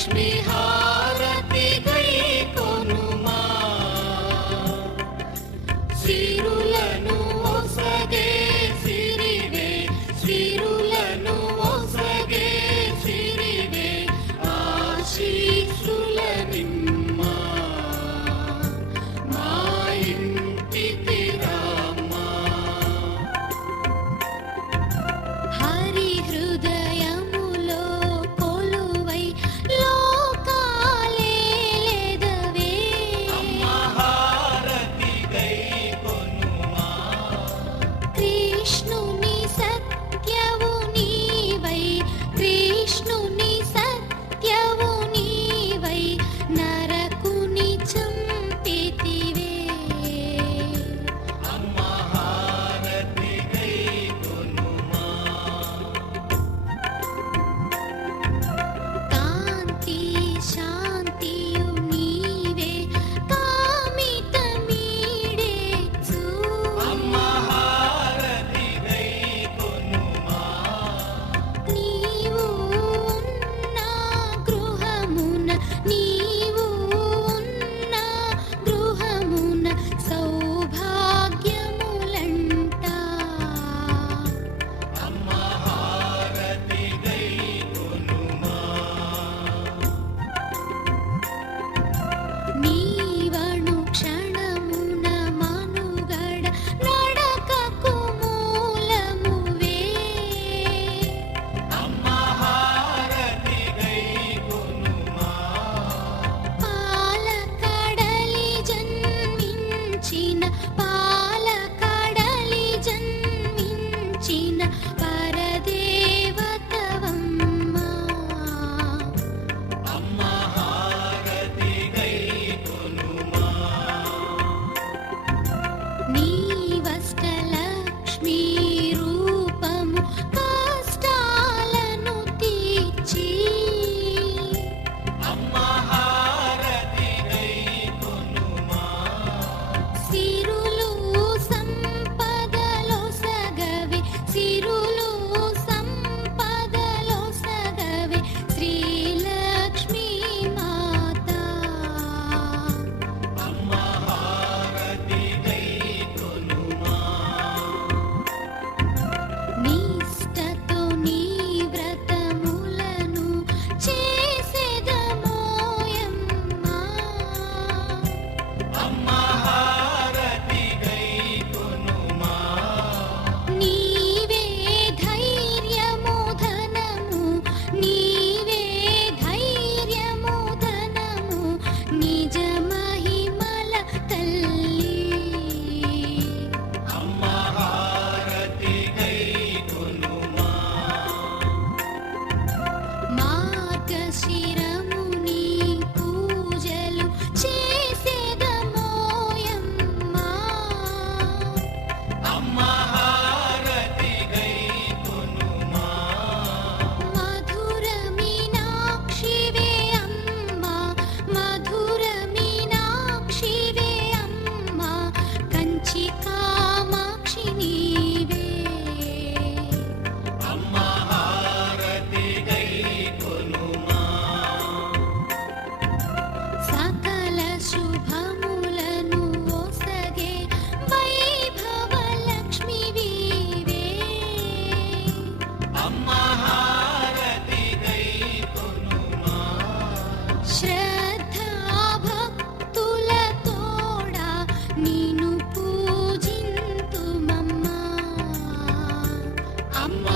లక్ష్మీ హారతి గైకొనుమా సిరులను ఒసగే సిరివే సిరులను ఒసగే సిరివే ఆశీస్సుల నిమ్మా మా ఇంటికి రామ్మా హరి హృదయములో కొలువై లోకాలేలెదవే అమ్మ హారతి గైకొనుమా కృష్ణుని సత్యవు నీవై కృష్ణుని సత్యవు నీవై నరకుని చంపితివే అమ్మ హారతి గైకొనుమా కాంతి శాంతియు నీవే కామితమీడేచు అమ్మ హారతి గైకొనుమా నీవు ఉన్న గృహమున నీవు ఉన్న గృహమున సౌభాగ్యములంట అమ్మ హారతి గైకొనుమా నీవణు క్షణమున మనుగడ నడకకు మూలమువే అమ్మ హారతి గైకొనుమా పాలకడలి జన్మించిన పరదేవతవమ్మ అమ్మ హారతి గైకొనుమా నీవష్టలక్ష్మీ రూపము కష్టాలను తీర్చి అమ్మ హారతి గైకొనుమా సిరులు సంపదలో సగవే సిరులు సంపదలో సగవే శ్రీలక్ష్మీ మాత అమ్మ హారతి గైకొనుమా నిష్టతో నీ వ్రతములను చేసెదమోయమ్మా అమ్మ హారతి గైకొనుమా నీవే ధైర్యము ధనము నీవే ధైర్యము ధనము నిజ మహిమల తల్లి అమ్మ హారతి గైకొనుమా మార్గశిరముని పూజలు చేసెదమోయమ్మా అమ్మ హారతి గైకొనుమా మధుర మీనాక్షివే అమ్మా మధుర మీనాక్షివే అమ్మా కంచి కామాక్షి నీవే అమ్మ హారతి గైకొనుమా సకల శుభములను ఒసగే వైభవ లక్ష్మి వీవే అమ్మ హారతి గైకొనుమా శ్రద్ధా భక్తుల తోడా నిన్ను పూజింతుమమ్మా అమ్మ